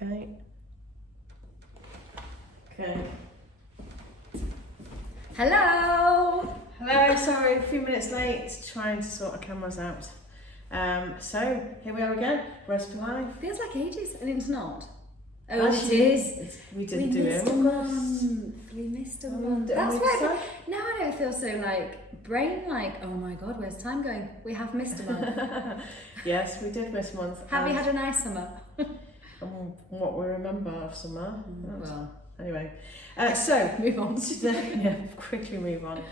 Okay. Okay. Hello! Hello, sorry, a few minutes late, trying to sort the cameras out. So, here we are again, Recipe Live. Feels like ages, and it's not. Oh, Actually, it is. We didn't do it. We missed a month. That's why now I don't feel so like brain like, oh my god, where's time going? We have missed a month. Yes, we did miss a month. Have we had a nice summer? What we remember of summer. Well, anyway, so move on. Today, yeah, quickly move on.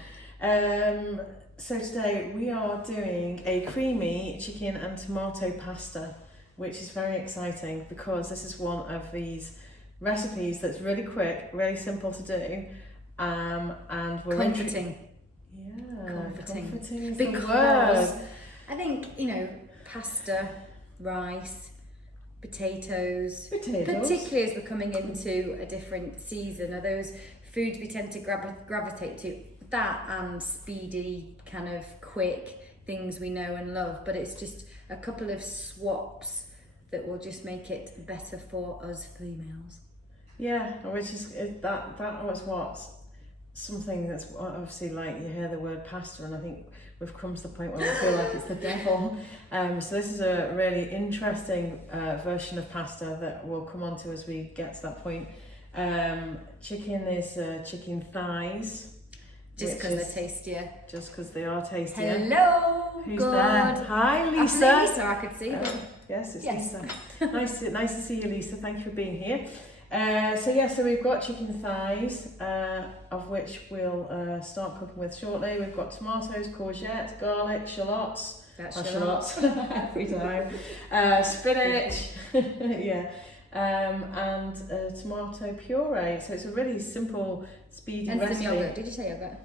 So today we are doing a creamy chicken and tomato pasta, which is very exciting because this is one of these recipes that's really quick, really simple to do, and we're comforting. Comforting is because the word. I think, you know, pasta, rice, potatoes, particularly as we're coming into a different season, are those foods we tend to gravitate to. That and speedy, kind of quick things we know and love, but it's just a couple of swaps that will just make it better for us females. Yeah, which is that was what something that's obviously, like, you hear the word pasta and I think we've come to the point where we feel like it's the devil. So this is a really interesting version of pasta that we'll come on to as we get to that point. Chicken is chicken thighs. Just because they're tastier. Just because they are tastier. Hello. Who's good. there? Hi, Lisa. Lisa, I could see. Yes, it's yes. Lisa. nice to see you, Lisa. Thank you for being here. So we've got chicken thighs, of which we'll start cooking with shortly. We've got tomatoes, courgette, garlic, shallots. Shallots every time. Spinach, yeah. And tomato puree. So it's a really simple, speedy and recipe. some yogurt. Did you say yogurt?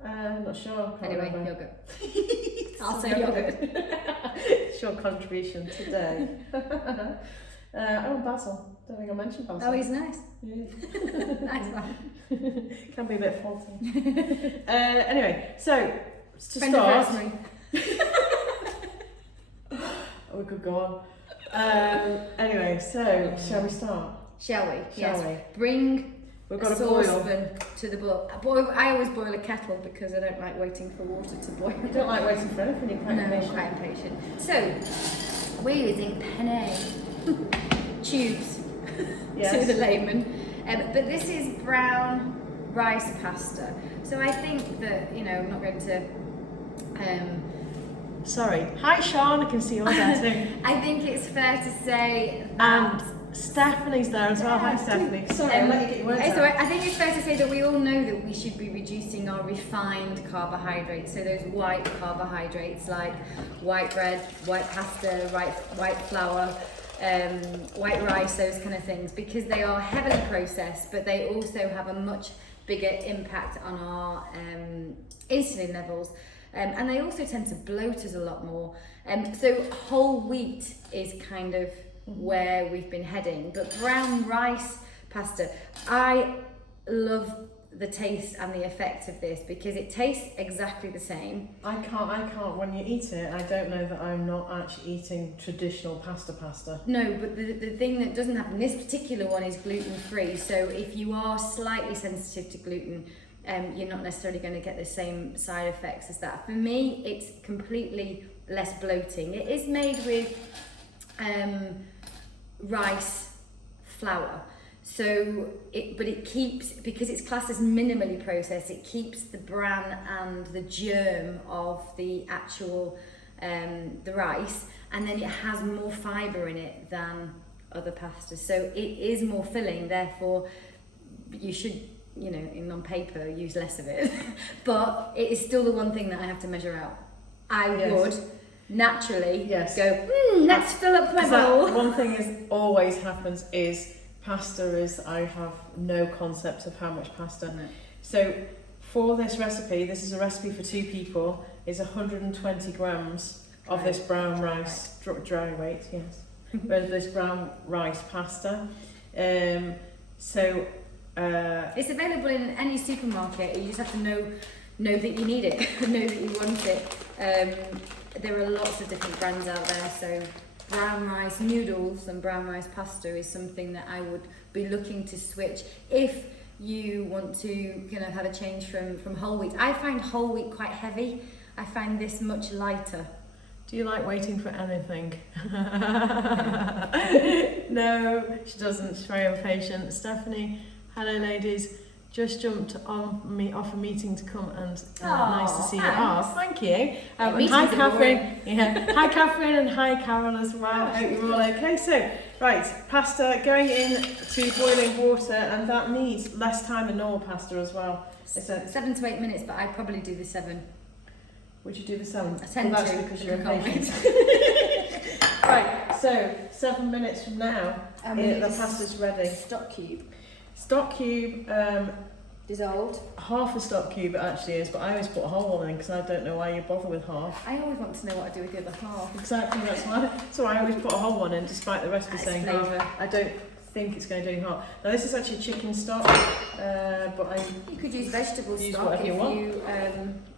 Not sure. Anyway, remember. yogurt. I'll say yogurt. It's your contribution today. Basil. Don't think I mentioned basil. Oh, he's nice. Yeah. Nice one. Can be a bit faulty. Anyway, so to Friend start. of Rosemary. We could go on. Anyway, so shall we start? Shall we? Shall yes. Bring We've got a a boil. saucepan to the boil. I always boil a kettle because I don't like waiting for water to boil. I don't like waiting for anything. You're quite No, I'm impatient. quite impatient. So we're using penne tubes Yes. to the layman, but this is brown rice pasta. So I think that, you know, I'm not going to. Sorry. Hi, Sean. I can see you all there too. I think it's fair to say And that. Stephanie's there as well. Hi, Stephanie. Sorry, I'll let you get your words So out. I think it's fair to say that we all know that we should be reducing our refined carbohydrates. So those white carbohydrates like white bread, white pasta, white flour, white rice, those kind of things, because they are heavily processed, but they also have a much bigger impact on our insulin levels. And they also tend to bloat us a lot more. So whole wheat is kind of where we've been heading, but brown rice pasta, I love the taste and the effect of this because it tastes exactly the same. I can't, when you eat it, I don't know that I'm not actually eating traditional pasta. No, but the thing that doesn't happen, this particular one is gluten-free, so if you are slightly sensitive to gluten, you're not necessarily going to get the same side effects as that. For me, it's completely less bloating. It is made with rice flour, so it keeps, because it's classed as minimally processed, it keeps the bran and the germ of the actual the rice, and then it has more fibre in it than other pastas, so it is more filling. Therefore, you should, you know, on paper, use less of it. But it is still the one thing that I have to measure out. I would naturally go, let's fill up my bowl. One thing is always happens is pasta is, I have no concept of how much pasta. No. So for this recipe, this is a recipe for 2 people, is 120 grams of this brown rice, dry weight, yes. This brown rice pasta. It's available in any supermarket. You just have to know that you need it, know that you want it. There are lots of different brands out there, so brown rice noodles and brown rice pasta is something that I would be looking to switch if you want to kind of have a change from whole wheat. I find whole wheat quite heavy. I find this much lighter. Do you like waiting for anything? No, she doesn't. She's very impatient. Stephanie, hello ladies. Just jumped on me off a meeting to come and nice to see you. Oh, thank you. And hi Catherine. Yeah. Hi Catherine and hi Carol as well. Hope you're all okay. So, right, pasta going in to boiling water, and that needs less time than normal pasta as well. It's 7 to 8 minutes, but I'd probably do the 7. Would you do the 7? I tend Well, to. that's because you're I can't impatient. Right, so 7 minutes from now, the pasta's ready. Stock cube. Stock cube, Dissolved. half a stock cube it actually is, but I always put a whole one in because I don't know why you bother with half. I always want to know what I do with the other half. Exactly, that's why. So I always put a whole one in, despite the recipe saying flavour. half. I don't think it's going to do any harm. Now this is actually chicken stock, but You could use vegetable Use stock whatever you want.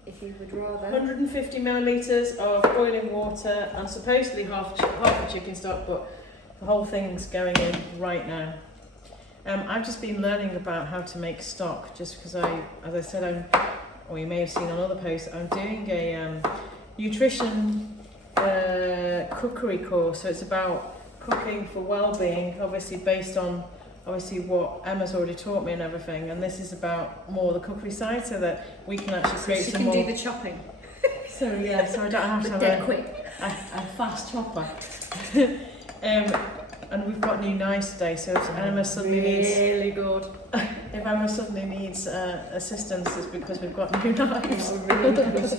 If you would rather. 150 millilitres of boiling water and supposedly half a chicken stock, but the whole thing's going in right now. I've just been learning about how to make stock just because as I said, or you may have seen on other posts, I'm doing a nutrition cookery course. So it's about cooking for well-being, obviously based on what Emma's already taught me and everything. And this is about more the cookery side, so that we can actually create so some you more. can do the chopping. So yeah, so I don't have to have dead quick. a fast chopper. And we've got new knives today, so if Emma suddenly really good. if Emma suddenly needs assistance, it's because we've got new knives. Really good.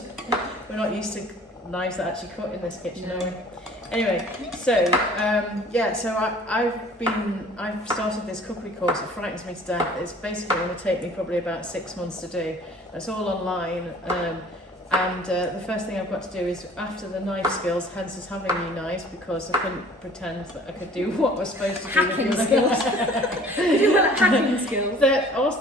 We're not used to knives that actually cut in this kitchen, are we? Anyway, so so I've started this cookery course. It frightens me to death. It's basically going to take me probably about 6 months to do. It's all online. And the first thing I've got to do is, after the knife skills, hence is having new knives, because I couldn't pretend that I could do what we're supposed to do. Hacking skills. You do well at hacking skills.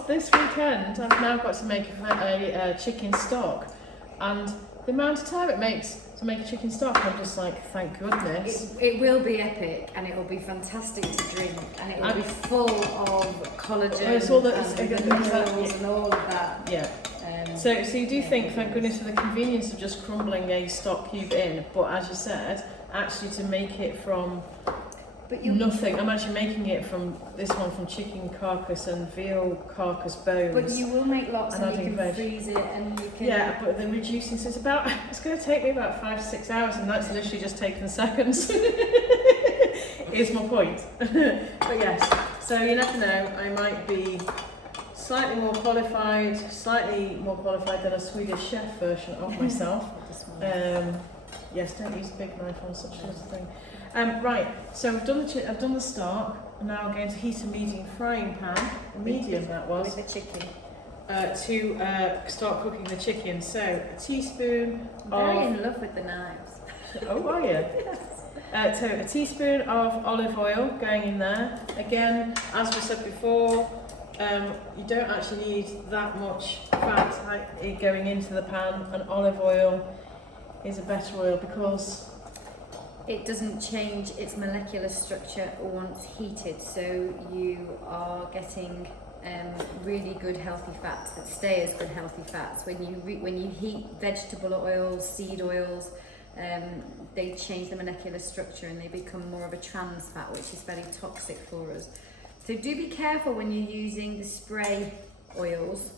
This weekend, I've now got to make a chicken stock, and the amount of time it makes to make a chicken stock, I'm just like, thank goodness. It will be epic, and it will be fantastic to drink, and it will be full of collagen it's all that, and minerals and all of that. Yeah. So you do think, thank goodness for the convenience of just crumbling a stock cube in, but as you said, actually to make it from nothing. I'm actually making it from this one from chicken carcass and veal carcass bones. But you will make lots, and you can veg. freeze it, and you can. Yeah, but the reducing, so it's going to take me about 5 to 6 hours, and that's literally just taken seconds. Is my point. But yes, so you never know. I might be slightly more qualified than a Swedish chef version of myself. Yes, don't use a big knife on such a little thing. Right, so I've done the stock. I'm now going to heat a medium frying pan, medium that was, with the chicken. To start cooking the chicken. So a teaspoon I'm very in love with the knives. Oh, are you? Yes. So a teaspoon of olive oil going in there. Again, as we said before, you don't actually need that much fat going into the pan, and olive oil is a better oil because it doesn't change its molecular structure once heated, so you are getting really good healthy fats that stay as good healthy fats. When you heat vegetable oils, seed oils, they change the molecular structure and they become more of a trans fat, which is very toxic for us. So do be careful when you're using the spray oils,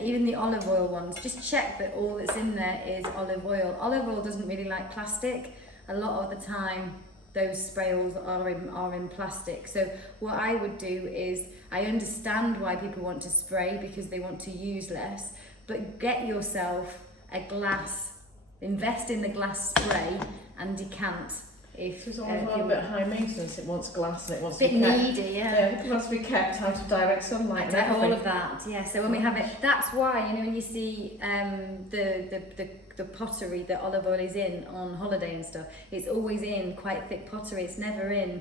even the olive oil ones. Just check that all that's in there is olive oil. Olive oil doesn't really like plastic. A lot of the time those spray oils are in plastic. So what I would do is, I understand why people want to spray because they want to use less, but get yourself a glass, invest in the glass spray and decant. If it's all a bit high maintenance, it wants glass and it wants to be be kept. Needy, yeah. It wants to be kept out of direct sunlight. All of that, yeah. So when we have it, that's why, when you see the pottery that olive oil is in on holiday and stuff, it's always in quite thick pottery. It's never in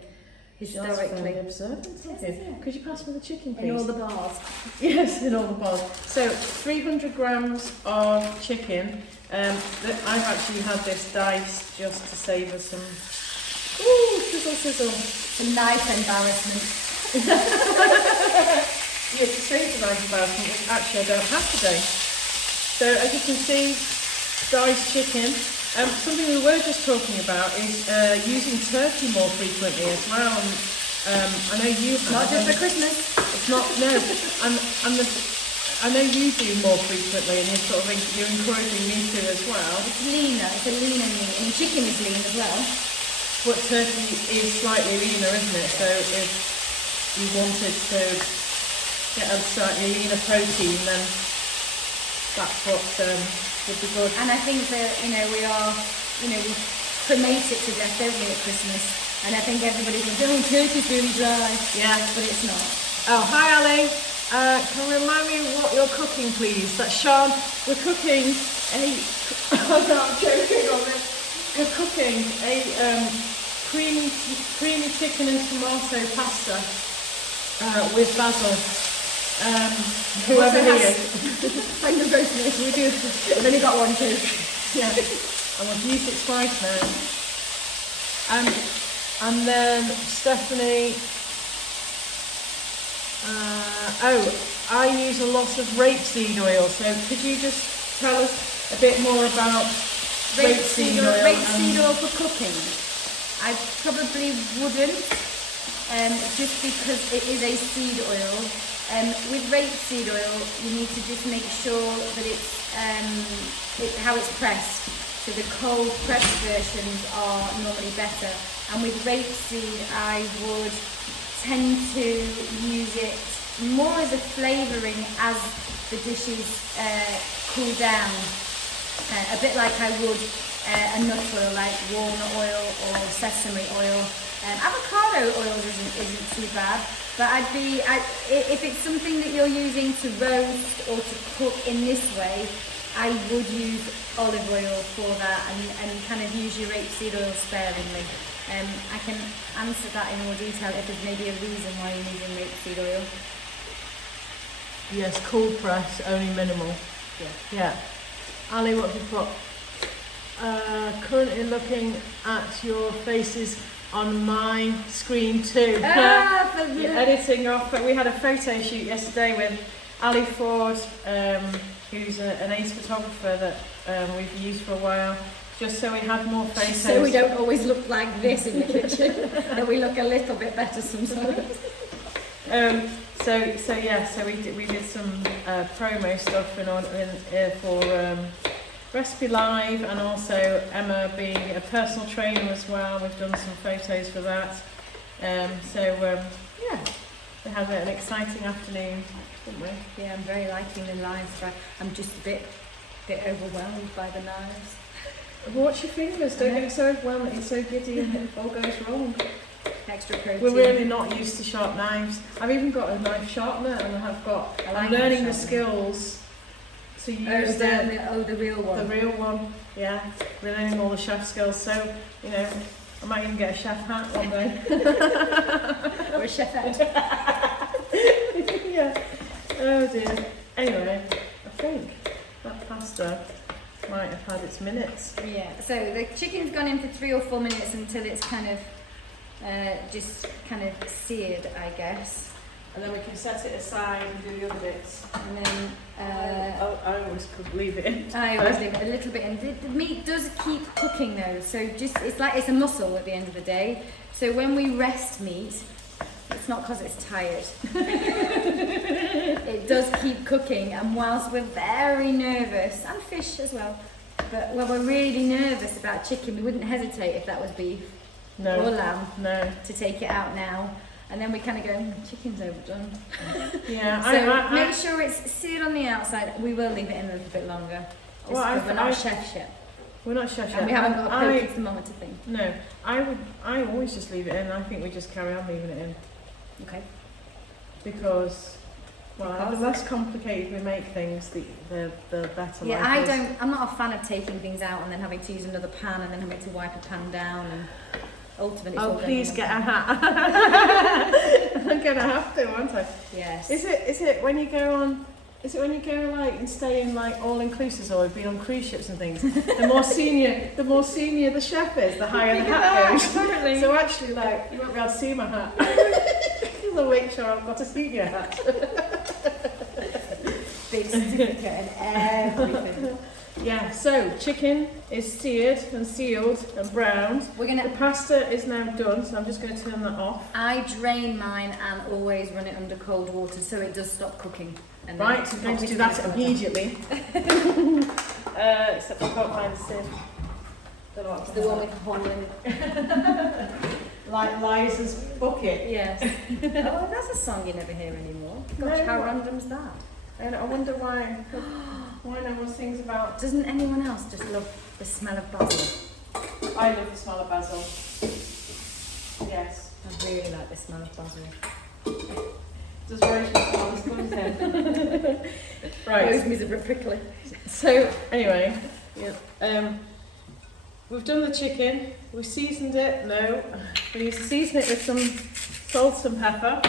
historically. That's very observant, isn't it? Could you pass me the chicken, please? In all the bars. Yes, in all the bars. So 300 grams of chicken. I've actually had this diced just to save us some Ooh, sizzle, sizzle. It's a nice embarrassment. Yeah, to say it's a nice embarrassment, which actually I don't have today. So as you can see, diced chicken. Something we were just talking about is using turkey more frequently as well. And I know you have. Not just for Christmas. It's not, no. I know you do more frequently, and you're encouraging me to as well. It's leaner. It's a leaner meat, and chicken is lean as well. But turkey is slightly leaner, isn't it? So if you wanted to get a slightly leaner protein, then that's what would be good. And I think that, we cremate it to death, don't we, at Christmas? And I think everybody thinks, oh, turkey's really dry. Yeah. But it's not. Oh, hi Ali. Can you remind me what you're cooking, please? That's Sean. We're cooking a... I'm joking on this. We're cooking a creamy chicken and tomato pasta with basil. Whoever here. Like the roast we do. I've only got one too. Yeah. And we've used it twice now. And then Stephanie. I use a lot of rapeseed oil. So could you just tell us a bit more about rapeseed oil? Rapeseed oil for cooking. I probably wouldn't, just because it is a seed oil. With rapeseed oil, you need to just make sure that it's how it's pressed. So the cold pressed versions are normally better. And with rapeseed, I would tend to use it more as a flavouring as the dishes cool down. A bit like I would a nut oil, like walnut oil or sesame oil. Avocado oil isn't too bad, but if it's something that you're using to roast or to cook in this way, I would use olive oil for that and kind of use your rapeseed oil sparingly. I can answer that in more detail if there's maybe a reason why you're using rapeseed oil. Yes, cold press, only minimal. Yeah. Ali, what have you got? Currently looking at your faces on my screen too. Editing off. We had a photo shoot yesterday with Ali Ford, who's an ace photographer that we've used for a while, just so we had more photos. So we don't always look like this in the kitchen, that we look a little bit better sometimes. So we did some promo stuff for Recipe Live, and also Emma being a personal trainer as well. We've done some photos for that. We had an exciting afternoon, didn't we? Yeah, I'm very liking the knives. I'm just a bit overwhelmed by the knives. Watch your fingers, don't get so overwhelmed that you're so giddy and it all goes wrong. Extra protein. We're really not used to sharp knives. I've even got a knife sharpener, and I'm learning the skills to use the real one. The real one, yeah. We're learning all the chef skills, so I might even get a chef hat one day. Or a chef hat. Yeah. Oh dear. Anyway, I think that pasta might have had its minutes. Yeah. So the chicken's gone in for 3 or 4 minutes until it's kind of just kind of seared, I guess. And then we can set it aside and do the other bits. And then I always could leave it in. I always leave it a little bit in. The meat does keep cooking though, so it's like it's a muscle at the end of the day. So when we rest meat, it's not because it's tired. It does keep cooking, and whilst we're very nervous, and fish as well, but when we're really nervous about chicken, we wouldn't hesitate if that was beef or lamb to take it out now. And then we kind of go, chicken's overdone. Yeah. So make sure it's seared on the outside. We will leave it in a little bit longer. We're not chefs yet. We're not chefs yet. And we haven't got a poke thermometer thing. No, I always just leave it in. I think we just carry on leaving it in. Okay. Because the less complicated we make things, the better. Yeah, life is. I'm not a fan of taking things out and then having to use another pan and then having to wipe a pan down and ultimately. Oh, please get a hat. I'm gonna have to, aren't I? Yes. Is it when you go on Is it when you go like and stay in like all inclusives or been on cruise ships and things? The more senior the chef is, the higher the hat goes. Apparently. So actually, like, you won't be able to see my hat. I'll make sure I've got a senior hat. Big certificate and everything. Yeah. So chicken is seared and sealed and browned. We're The gonna. pasta is now done, so I'm just going to turn that off. I drain mine and always run it under cold water so it does stop cooking. And then Right, so I'm going to do that immediately. Except I can't find the sieve. Don't know what It's the one with honey in it. Like Liza's bucket. Yes. Oh, that's a song you never hear anymore. Gosh, No. how random's that? And I wonder why no one sings about. Doesn't anyone else just love the smell of basil? I love the smell of basil. Yes. I really like the smell of basil. Does Rachel smell this content? Right. Rosemary's a bit prickly. So anyway, we've done the chicken. We seasoned it. No, we need to season it with some salt and pepper.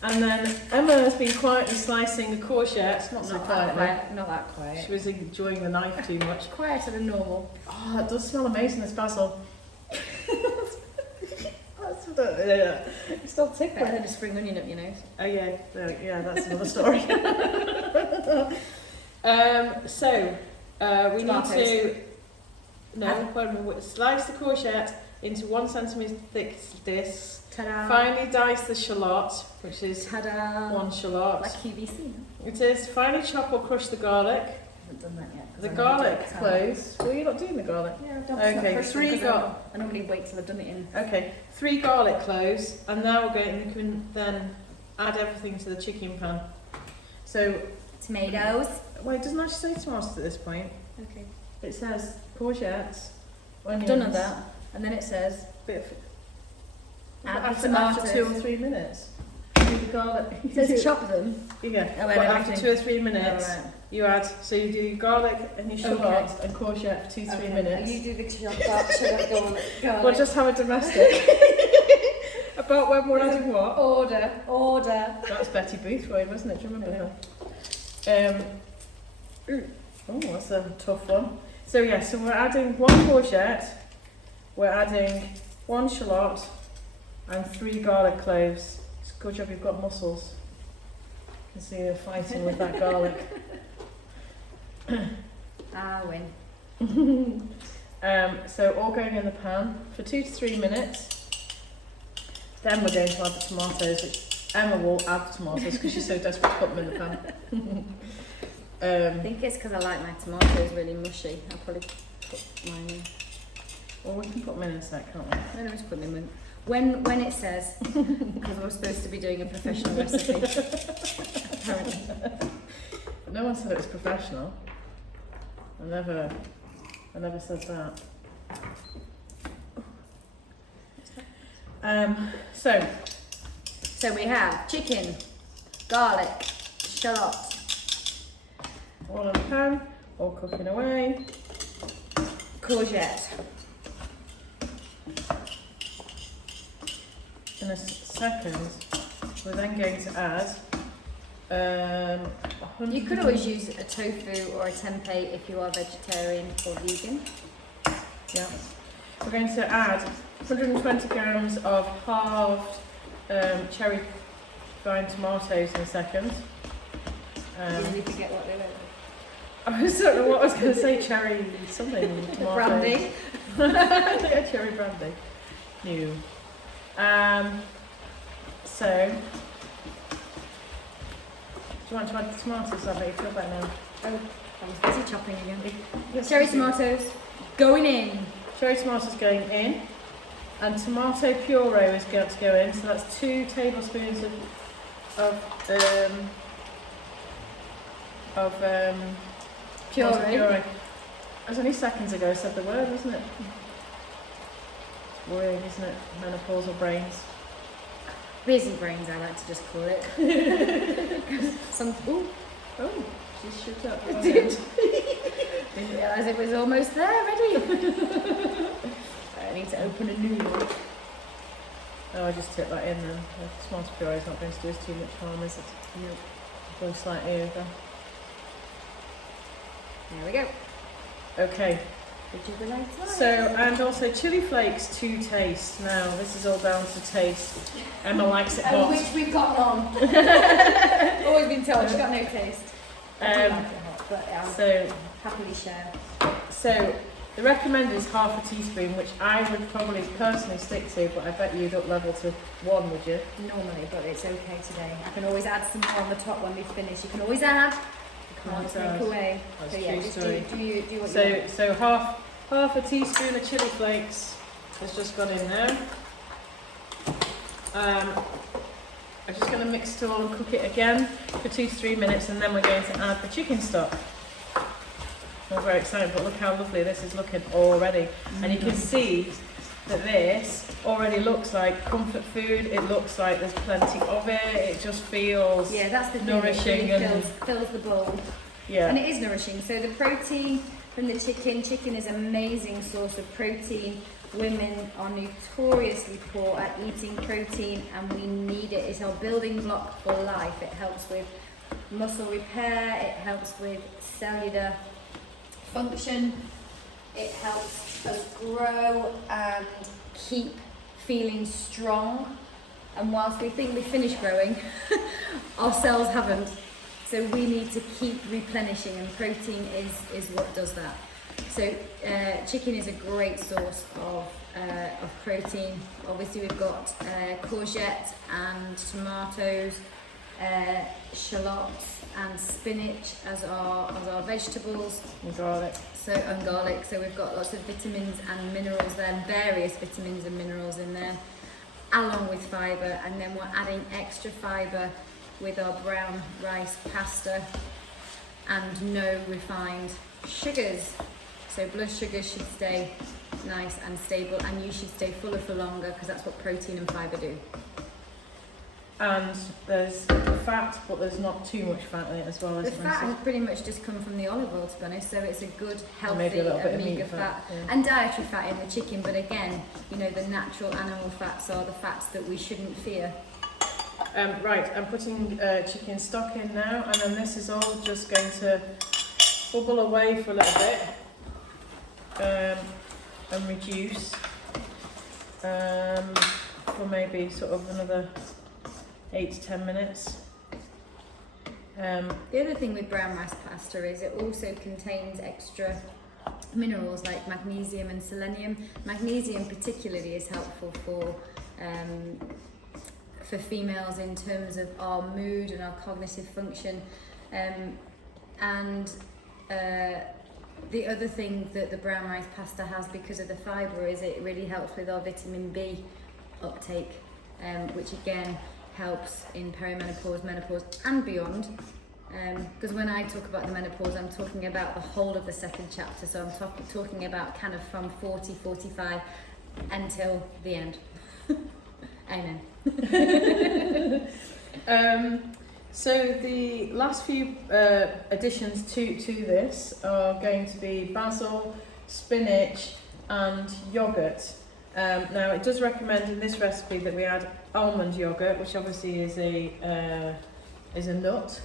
And then Emma has been quietly slicing the courgette. Not so Not that quietly. quiet. Not that quiet. She was enjoying the knife too much. Quieter than normal. Oh, it does smell amazing, this basil. It's still Better tickling. than a spring onion up your nose. Oh yeah, yeah, that's another story. So we Tomatoes. need to when we slice the courgette into 1 centimetre thick discs. Ta-da! Finely dice the shallot, which is Ta-da! 1 shallot. Like QVC. It is finely chop or crush the garlic. I haven't done that yet. 'cause The I never do garlic it. cloves. Well, you're not doing the garlic. Yeah, I've done Okay, first 3 because got. I normally wait till I've done it in. Okay, 3 garlic cloves, and now we can then add everything to the chicken pan. So, Tomatoes. well, it doesn't actually say tomatoes at this point. Okay. It says courgettes, I've onions. done that, and then it says Bit of, add the after tomatoes. 2 or 3 minutes. Do the garlic. It says chop them. Yeah, Oh, but and after everything. 2 or 3 minutes, Oh, right. you add. So you do garlic and your shallot and courgette for 2-3 Okay. minutes. You do the chop garlic. We'll just have a domestic. About when we're adding what? Order. That's Betty Boothroyd, wasn't it? Do you remember her? Oh, that's a tough one. So yeah, so we're adding 1 courgette, we're adding 1 shallot, and 3 garlic cloves. It's a good job you've got muscles. You can see you're fighting with that garlic. I win. So all going in the pan for 2 to 3 minutes. Then we're going to add the tomatoes, which Emma will add the tomatoes because she's so desperate to put them in the pan. I think it's because I like my tomatoes really mushy. I'll probably put mine in. Well, we can put them in a sec, can't we? No, no, just put them in. When it says, because we're supposed to be doing a professional recipe, apparently. But no one said it was professional. I never said that. So we have chicken, garlic, shallot, all in the pan, all cooking away. courgette. In a second, we're then going to add. 100 You could always use a tofu or a tempeh if you are vegetarian or vegan. Yeah. We're going to add 120 grams of halved cherry vine tomatoes in a second. You forget what they were. I don't know what I was going to say. Cherry something. Tomato. Brandy. Yeah, cherry brandy. New. So, do you want to add the tomatoes? That make you feel better now. Oh, I was busy chopping again. Yes, Cherry you do. tomatoes going in. Cherry tomatoes going in, and tomato puree is going to go in. So that's 2 tablespoons of tomato Puree. It was only seconds ago I said the word, wasn't it? It's worrying, isn't it? Menopausal brains. Busy brains, I like to just call it. Ooh, Oh, she's shook up. I did. Didn't realise it was almost there, ready. I need to open a new one. Oh, I just took that in then. The tomato puree is not going to do us too much harm, is it? Nope. Go slightly over. There we go. Okay. Would you be like that? So, and also chili flakes to taste. Now, this is all down to taste. Emma likes it hot. Which we've got none. Always been told she's got no taste. I do like it hot, but So, happily share. so the recommended is half a teaspoon, which I would probably personally stick to, but I bet you'd up level to 1, would you? Normally, but it's okay today. I can always add some more on the top when we finish. You can always add. You can't take away. That's So yeah, true just story. do what you want. So half a teaspoon of chili flakes has just gone in there. I'm just going to mix it all and cook it again for 2 to 3 minutes, and then we're going to add the chicken stock. I'm very excited, but look how lovely this is looking already. And you can see that this already looks like comfort food. It looks like there's plenty of it. It just feels That's the thing. nourishing It really and fills the bowl. yeah. And it is nourishing. So the protein from the chicken is an amazing source of protein. Women are notoriously poor at eating protein, and we need it. It's our building block for life. It helps with muscle repair, it helps with cellular function, it helps us grow and keep feeling strong. And whilst we think we finished growing, our cells haven't. So we need to keep replenishing, and protein is what does that. So chicken is a great source of protein. Obviously we've got courgette and tomatoes, shallots and spinach as our vegetables. And garlic. And garlic. So we've got lots of vitamins and minerals there, various vitamins and minerals in there, along with fibre. And then we're adding extra fibre with our brown rice pasta and no refined sugars. So blood sugar should stay nice and stable, and you should stay fuller for longer, because that's what protein and fibre do. And there's fat, but there's not too much fat in it as well. The fat has pretty much just come from the olive oil, to be honest, so it's a good, healthy maybe a little bit of omega meat fat. yeah. And dietary fat in the chicken, but again, you know, the natural animal fats are the fats that we shouldn't fear. Right, I'm putting chicken stock in now, and then this is all just going to bubble away for a little bit and reduce for maybe sort of another 8 to 10 minutes. The other thing with brown rice pasta is it also contains extra minerals like magnesium and selenium. Magnesium particularly is helpful for females in terms of our mood and our cognitive function. The other thing that the brown rice pasta has, because of the fibre, is it really helps with our vitamin B uptake, which again helps in perimenopause, menopause and beyond. Because when I talk about the menopause, I'm talking about the whole of the second chapter, so I'm talking about kind of from 40, 45 until the end. Amen. So the last few additions to this are going to be basil, spinach and yoghurt. Now it does recommend in this recipe that we add almond yoghurt, which obviously is a nut.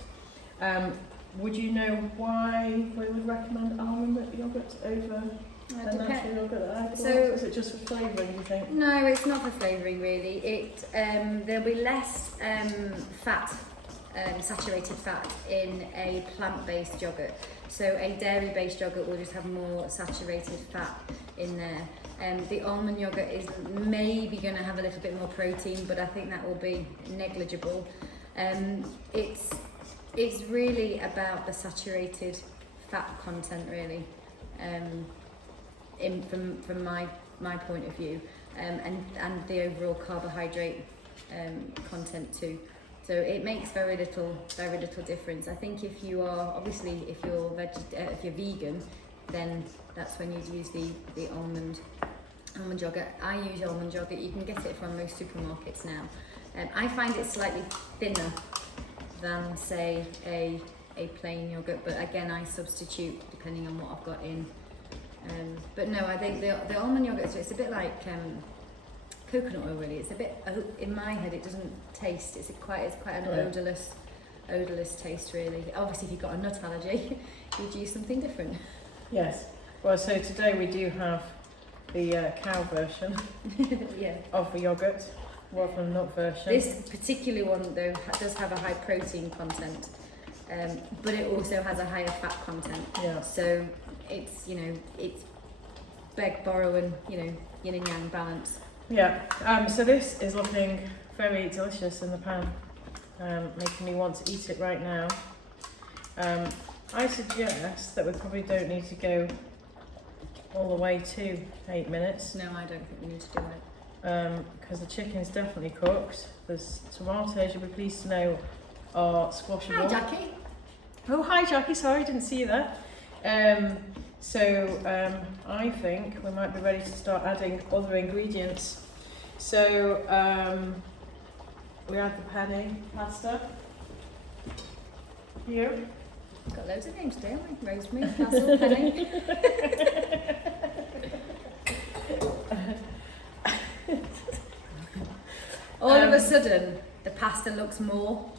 Would you know why we would recommend almond yoghurt over the natural yoghurt that I bought? So, is it just for flavouring, do you think? No, it's not for flavouring really. There'll be less fat, saturated fat in a plant-based yoghurt. So a dairy-based yoghurt will just have more saturated fat in there. The almond yoghurt is maybe going to have a little bit more protein, but I think that will be negligible. It's really about the saturated fat content, really, from my point of view, and the overall carbohydrate content too. So it makes very little difference. I think if you're vegan, then that's when you'd use the almond yogurt. I use almond yogurt. You can get it from most supermarkets now. I find it slightly thinner than say a plain yogurt, but again I substitute depending on what I've got in. But no, I think the almond yogurt, so it's a bit like coconut oil really. It's a bit, in my head it doesn't taste, it's quite an odourless odourless taste really. Obviously if you've got a nut allergy, you'd use something different. Yes. Well, so today we do have the cow version Yeah. of the yoghurt, rather than nut version. This particular one though does have a high protein content, but it also has a higher fat content. Yeah. So it's, you know, it's beg, borrow and, you know, yin and yang balance. Yeah. So this is looking very delicious in the pan, making me want to eat it right now. I suggest that we probably don't need to go all the way to 8 minutes. No, I don't think we need to do it. Because the chicken's definitely cooked. There's tomatoes, you'll be pleased to know, are squashable. Hi, Jackie. Oh, hi Jackie, sorry, didn't see you there. So I think we might be ready to start adding other ingredients. So we add the penne pasta. Here. Got loads of names today, haven't we? Rosemary, basil, penny. All of a sudden, the pasta looks more.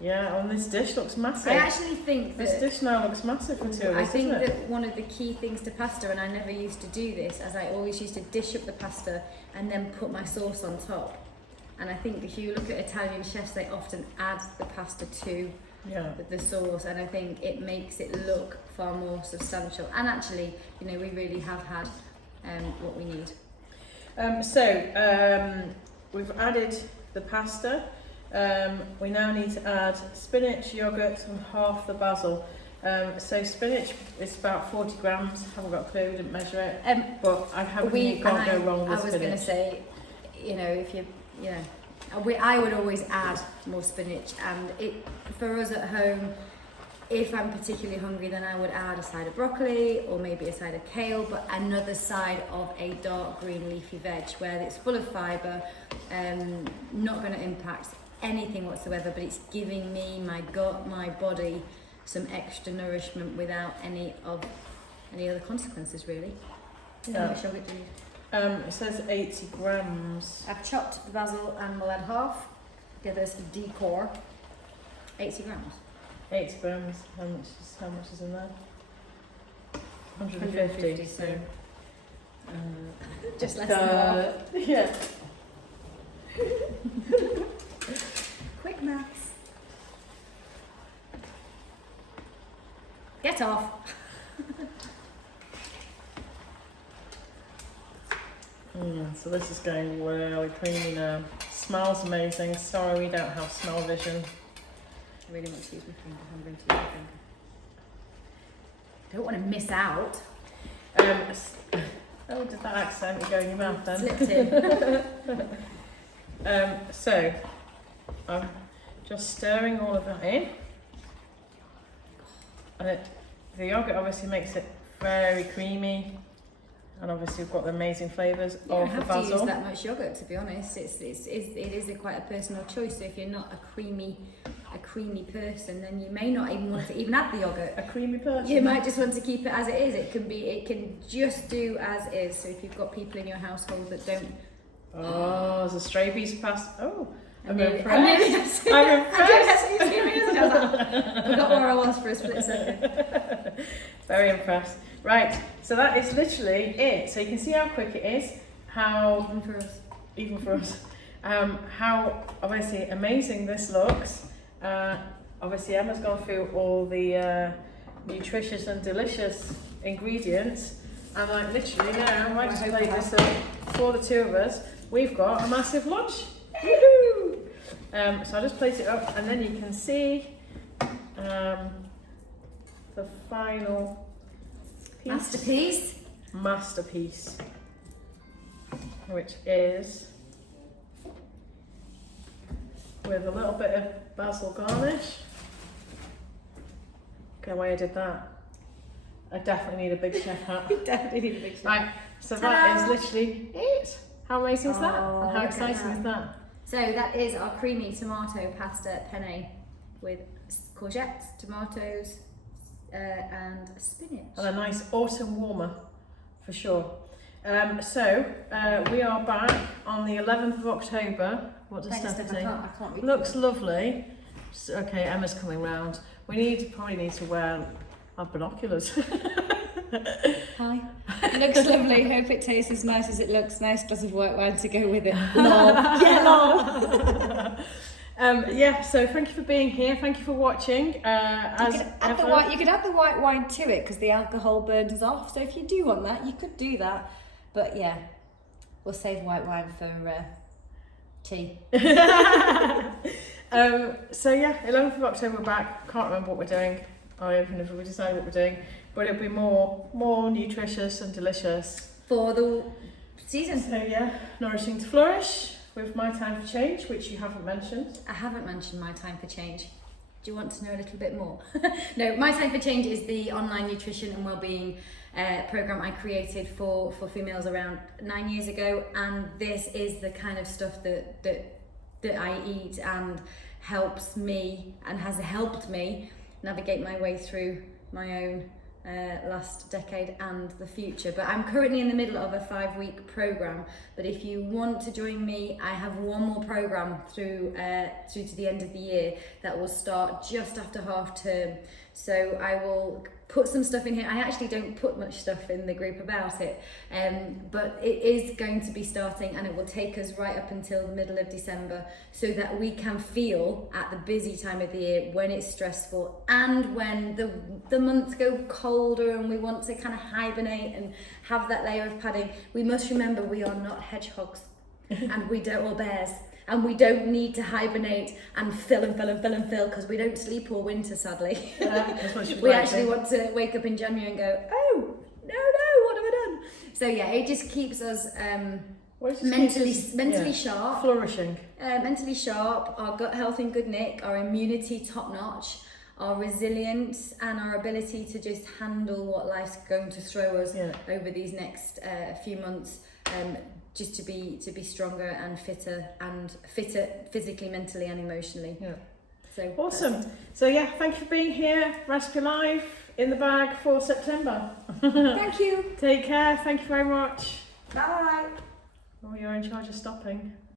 Yeah, and this dish looks massive. I actually think that This dish now looks massive for two of us, I think doesn't it? that one of the key things to pasta, and I never used to do this, as I always used to dish up the pasta and then put my sauce on top. And I think if you look at Italian chefs, they often add the pasta to Yeah. the sauce, and I think it makes it look far more substantial. And actually, you know, we really have had what we need. We've added the pasta. We now need to add spinach, yoghurt and half the basil. So spinach is about 40 grams. Haven't got a clue, didn't measure it. But I haven't you can't go wrong with I was spinach. going to say, you know, if you know, I would always add more spinach, and it for us at home, if I'm particularly hungry, then I would add a side of broccoli or maybe a side of kale, but another side of a dark green leafy veg where it's full of fibre, not going to impact anything whatsoever, but it's giving me, my gut, my body some extra nourishment without any other consequences really. Yeah. How much yogurt do you need? It says 80 grams. I've chopped the basil and we'll add half. Give us a decor. 80 grams. 80 grams. How much is in there? 150. So just less than half. Yeah. Quick maths. Get off. So this is going really creamy now. Smells amazing. Sorry we don't have smell vision. I really want to use my finger. I'm going to use my finger. Don't want to miss out. Oh, did that accidentally go in your mouth then? Slipped in. So I'm just stirring all of that in. And the yogurt obviously makes it very creamy. And obviously we've got the amazing flavours You don't of the have basil. to use that much yogurt, to be honest. It is quite a personal choice. So if you're not a creamy person, then you may not even want to even add the yogurt. A creamy person. You might just want to keep it as it is. It can just do as is. So if you've got people in your household that don't. Oh, there's a stray piece of pasta. Oh, I'm impressed. I'm impressed. I forgot where I was for a split second. Very impressed. Right, so that is literally it. So you can see how quick it is, how even for us, how obviously amazing this looks. Obviously Emma's gone through all the nutritious and delicious ingredients, and like literally now I might just plate this up for the two of us. We've got a massive lunch. Woohoo! So I'll just place it up, and then you can see the final masterpiece, which is with a little bit of basil garnish. Okay, why I did that? I definitely need a big chef hat. Definitely need a big chef. Right, so that is literally it. How amazing is that? And how exciting is that? So that is our creamy tomato pasta penne with courgettes, tomatoes, and spinach. And a nice autumn warmer, for sure. So we are back on the 11th of October. What does Stephanie say? I can't read. Looks lovely. Okay, Emma's coming round. Probably need to wear our binoculars. Hi. It looks lovely. Hope it tastes as nice as it looks. Nice glass of white wine to go with it. Lol. Yeah, lol. Yeah, so thank you for being here. Thank you for watching. You could add the white wine to it because the alcohol burns us off. So if you do want that, you could do that. But yeah, we'll save white wine for tea. So yeah, 11th of October we're back. Can't remember what we're doing. I don't even know if we decided what we're doing, but it'll be more nutritious and delicious For the season. So yeah, nourishing to flourish with My Time for Change, which you haven't mentioned. I haven't mentioned My Time for Change. Do you want to know a little bit more? No, My Time for Change is the online nutrition and wellbeing program I created for females around 9 years ago, and this is the kind of stuff that I eat and helps me and has helped me navigate my way through my own last decade and the future. But I'm currently in the middle of a 5-week program, but if you want to join me, I have one more program through to the end of the year that will start just after half term. So I will put some stuff in here. I actually don't put much stuff in the group about it, but it is going to be starting, and it will take us right up until the middle of December, so that we can feel at the busy time of the year when it's stressful and when the months go colder and we want to kind of hibernate and have that layer of padding. We must remember we are not hedgehogs and we don't, or bears. And we don't need to hibernate and fill because we don't sleep all winter, sadly. We actually want to wake up in January and go, oh, no, what have I done? So yeah, it just keeps us mentally sharp. Flourishing. Mentally sharp, our gut health in good nick, our immunity top notch, our resilience and our ability to just handle what life's going to throw us over these next few months. Just to be stronger and fitter physically, mentally and emotionally. Yeah. So awesome. So yeah, thank you for being here. Recipe Live in the bag for September. Thank you. Take care. Thank you very much. Bye. Oh, you're in charge of stopping.